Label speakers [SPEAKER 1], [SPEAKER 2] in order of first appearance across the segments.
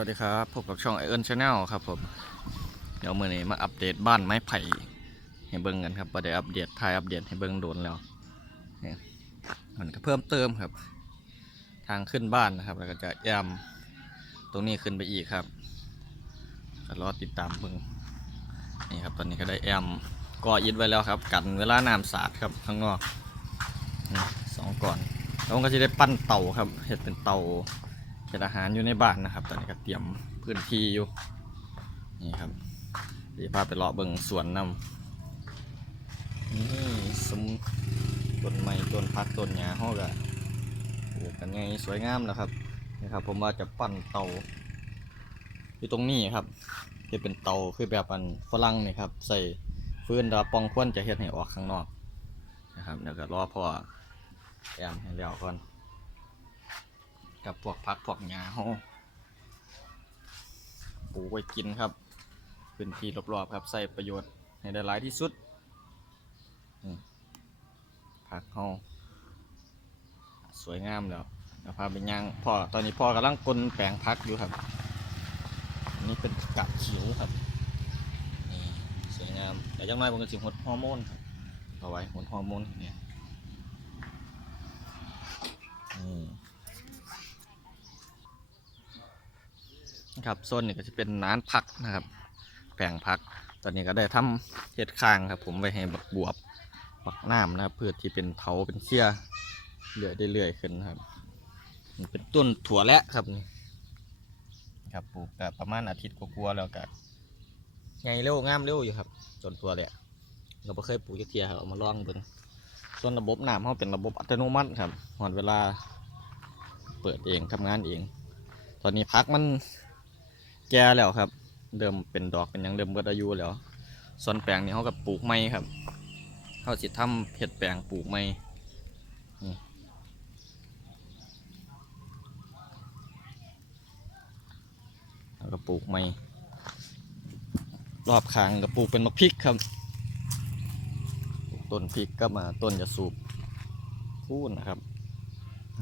[SPEAKER 1] วัสดีครับพบกับช่องไอเอิ n ชาแนลครับผมเดี๋ยวมื่อนี้มาอัปเดตบ้านไม้ไผ่ให้เบิ่งกันครับประเดี๋ยวอัปเดตถ่ายอัปเดตให้เบิ่งโดนแล้วเนี่ยมันก็เพิ่มเติมครับ ทางขึ้นบ้านนะครับแล้วก็จะแยมตรงนี้ขึ้นไปอีกครับก็รอติดตามเบิ่งนี่ครับตอนนี้ก็ได้แอมก่ออิฐไว้แล้วครับ กันเวลาน้ำสาดครับข้างนอกสองก่อนแล้วก็จะได้ปั้นเต่าครับเห็ดเป็นเต่า เฮ็ดอาหารอยู่ในบ้านนะครับ ตอนนี้ก็เตรียมพื้นที่อยู่ นี่ครับเดี๋ยวพาไปเลาะเบิ่งสวนนำนี่สมต้นไม้ต้นพักต้นหญ้าเฮาก็ปลูกกันไงสวยงามแล้วครับนี่ครับ ผมว่าจะปั้นเตาอยู่ตรงนี้ครับที่เป็นเตาคือแบบอันฝรั่งนี่ครับ ใส่ฟืนดาปองควนจะเฮ็ดให้ออกข้างนอกนะครับเดี๋ยวก็รอพ่อแอมให้แล้วก่อน กับพวกพักพวกหญ้าเฮาปลูกไว้กินครับพื้นที่รอบๆครับใส่ประโยชน์ให้ได้หลายที่สุดผักเฮาสวยงามแล้วเดี๋ยวพาไปย่างพ่อตอนนี้พ่อกำลังกลนแปลงพักอยู่ครับอันนี้เป็นกาบเขียวครับนี่สวยงามแต่ยังไงผมก็สิหดฮอร์โมนครับเอาไว้หดฮอร์โมนเนี่ยนี่ ครับโซนนี้ก็จะเป็นน้านพักนะครับแปลงพัก ตอนนี้ก็ได้ทำเห็ดข้างครับ ผมไว้ให้บักบวบบักน้ำนะครับเพื่อที่เป็นเถาเป็นเชี่ยเลื่อยได้เรื่อยขึ้นครับมันเป็นต้นถั่วและครับนี่ครับปลูกก็ประมาณอาทิตย์กว่าๆแล้วก็ไงเร็วงามเร็วอยู่ครับจนถั่วและเราไม่เคยปลูกเทียครับเอามาลองเบิ่งส่วนระบบน้ำเขาเป็นระบบอัตโนมัติครับหอนเวลาเปิดเองทำงานเอง ตอนนี้พักมัน แก่แล้วครับเดิมเป็นดอกเป็นยังเดิมเบิดอายุแล้ว ส่วนแปลงนี้เขากับปลูกไม้ครับเขาสิทำเห็ดแปลงปลูกไม้นี่แล้วก็ปลูกไม้รอบข้างก็ปลูกเป็นมะพริกครับต้นพริกก็มาต้นยาสูบคูนนะครับ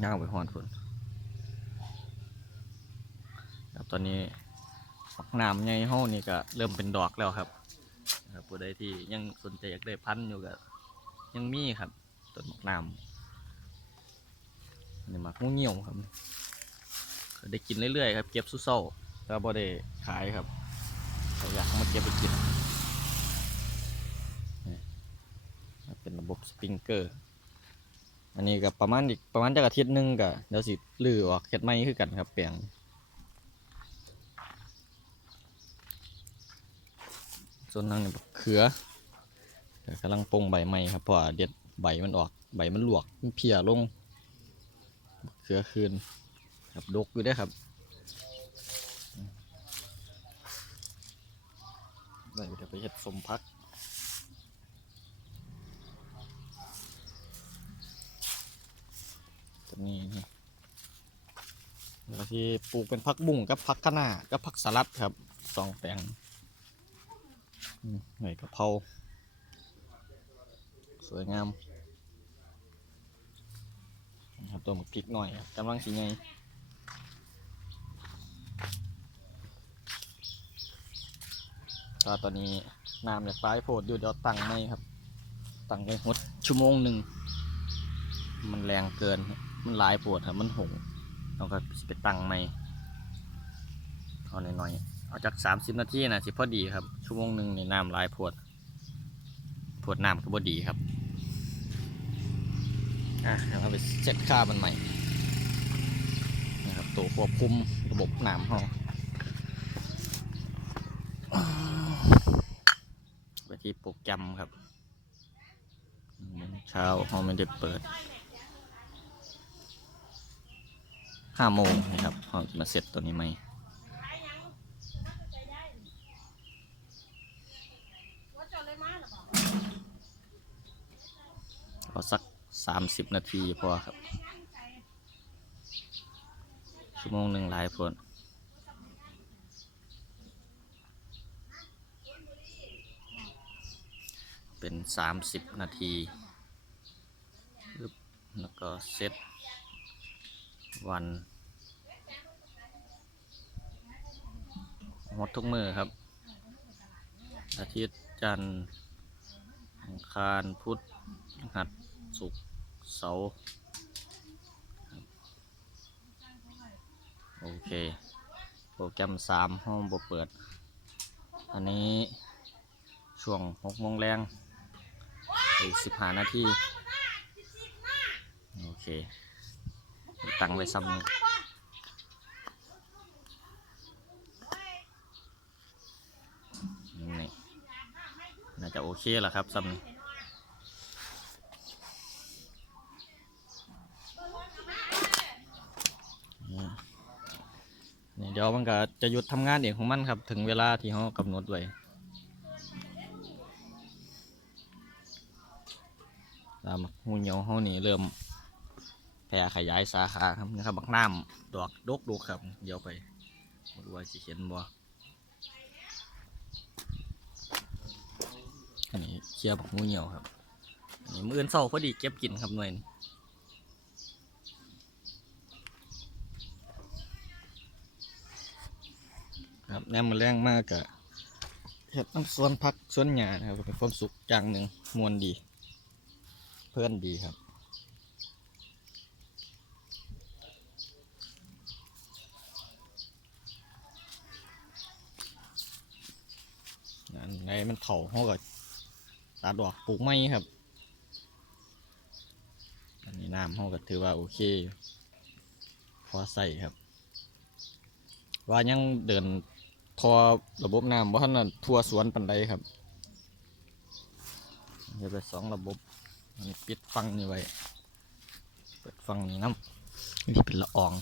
[SPEAKER 1] ย่างไปหอนคนครับตอนนี้ ฝักน้ำใหญ่เฮานี่ก็เริ่มเป็นดอกแล้วครับครับผู้ใดที่ยังสนใจอยากได้พันธุ์อยู่ก็ยังมีครับต้นหมากน้ำนี่หมากงูเหี่ยวครับก็ได้กินเรื่อยๆครับเก็บสู้เศร้าแต่บ่ได้ขายครับแต่อยากมาเก็บไปกินนี่เป็นระบบสปริงเกอร์อันนี้ก็ประมาณอีกประมาณจักอาทิตย์หนึงก็เดี๋ยวสิลื้อออกเฮ็ดใหม่คือกันครับแปลง ส่วนนั่งนี่บักเขือเดี๋ยวกำลังปงใบใหม่ครับเพราะว่าเด็ดใบมันออกใบมันหลวกมันเพียลงเขือคืนครับดกอยู่ได้ครับเดี๋ยวไปเฮ็ดสมพักตัวนี้นะแล้วที่ปลูกเป็นพักบุ้งกับพักคะน้ากับพักสลัดครับสองแปลง หน่วยกะเพราสวยงามนะครับตัวหมึกพริกหน่อยกำลังสีไงก็ตอนนี้น้ำจากปลายโพดอยู่เดี๋ยวตั้งไม่ครับ ตั้งไปหดชั่วโมงหนึ่ง มันแรงเกิน มันหลายโพดครับมันหงเราก็ไปตั้งไม่เอาหน่อยๆ เอาจากสามสิบนาทีนะสิพอดีครับ ชั่วโมงหนึ่งในน้ำลายพวดพวดน้ำก็บ่ดีครับ อะเดี๋ยวเราไปเช็ดค่ามันใหม่นะครับตัวควบคุมระบบน้ำเขาไปที่โปรแกรมครับเช้าเขาไม่ได้เปิดห้าโมงนะครับเขาจะมาเสร็จตัวนี้ไหม เอาสักสามสิบนาทีพอครับ ชั่วโมงหนึ่งหลายคนเป็นสามสิบนาทีแล้วก็เซตวันหดทุกมือครับ อาทิตย์จันทร์อังคารพุธหัส ศุกร์เสาร์โอเค โปรแกรมสามห้องบเปิด อันนี้ช่วงหกโมงแรงอีกสิบห้านาที โอเค ตั้งไว้ซ้ำนี้นี่น่าจะโอเคแล้วครับซ้ำนี้นี่เดี๋ยวมันก็จะหยุดทำงานเองของมันครับ ถึงเวลาที่เขากำหนดไว้ตามหูเหนียวเขานี่เริ่มแพร่ขยายสาขาครับนะครับบักน้ำดอกดกดูครับ เดี๋ยวไปบ่รู้ว่าสิเห็นบ่อันนี้เคลียร์บักงูเหี่ยวครับอันนี้มื้ออนเศร้าพอดีเก็บกินครับหน่วยนี้ ครับแนมมือแรงมากกะเห็ดน้ำสวนพักสวนหญ้านะครับเป็นความสุขอย่างหนึ่งมวนดี เพื่อนดีครับอันไหนมันเถาเขาก็ตัดดอกปลูกไม้ครับ อันนี้น้ำเขาก็ถือว่าโอเค พอใส่ครับ ว่ายังเดิน ทอระบบน้ำว่าท่านนะทั่วสวนปันไดครับเดี๋ยวไปสองระบบอันนี้ปิดฟังนี่ไว้เปิดฟังนี่น้ำนี่เป็นละออง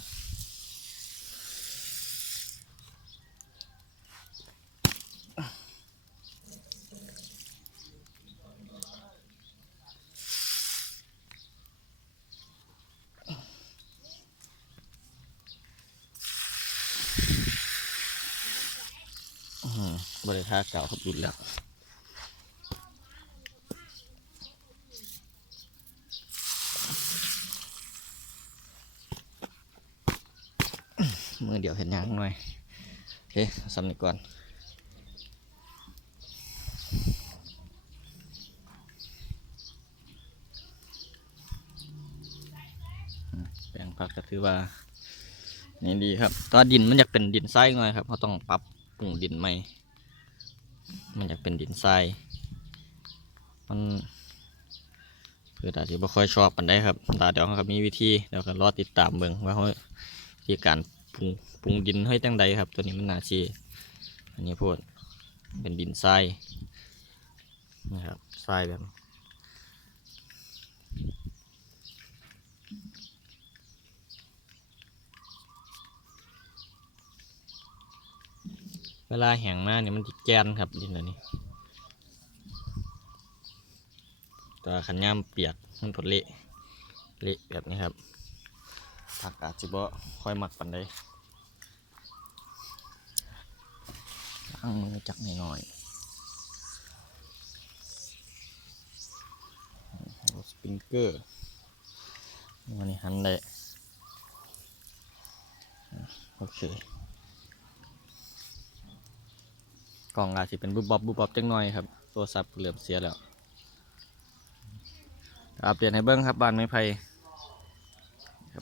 [SPEAKER 1] อืม บริท่าเก่าครับดุดแล้วมือเดี๋ยวเห็นยังหน่อยโอเคสำนึกก่อนแปลงผักก็ถือว่า นี่ดีครับแตอนดินมันอยากเป็นดินทรายหน่อยครับเขาต้องปรับปรุงดินใหม่ มันอยากเป็นดินทราย มันเพื่อตาที่บ่ค่อยชอบมันได้ครับตาเดี๋ยวเขาก็มีวิธีเดี๋ยวก็รอติดตามเบิ่งว่าเขาวิธีการปรุงปรุงดินให้จังใดครับ ตัวนี้มันนาชีอันนี้พูดเป็นดินทรายนะครับทรายแบบ เวลาแห้งมาเนี่ยมันจะแกนครับดินอันนี้ตัวขันย่ามเปียกมันผดเละเละแบบนี้ครับผักอาจจะบ่ค่อยหมักปันได้ล้างมือจักหน่อยสปริงเกอร์วันนี้หันได้โอเค กล่องอาจจะเป็นบุบบบบุบบบจังหน่อยครับโทรศัพท์เหลือมเสียแล้วอัปเดตให้เบิ้งครับบ้านไม้ไผ่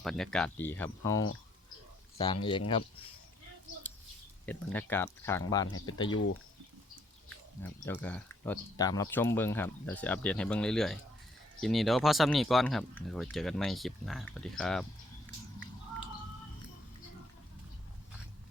[SPEAKER 1] บรรยากาศดีครับเฮาสร้างเองครับเห็นบรรยากาศข้างบ้านให้เป็นตะยูนะครับเดี๋ยวก็รอติดตามรับชมเบิ้งครับเดี๋ยวจะอัปเดตให้เบิ้งเรื่อยๆคลิปนี้เดี๋ยวพอซ้ำนี่ก่อนครับเดี๋ยวเจอกันใหม่คลิปหน้าสวัสดีครับ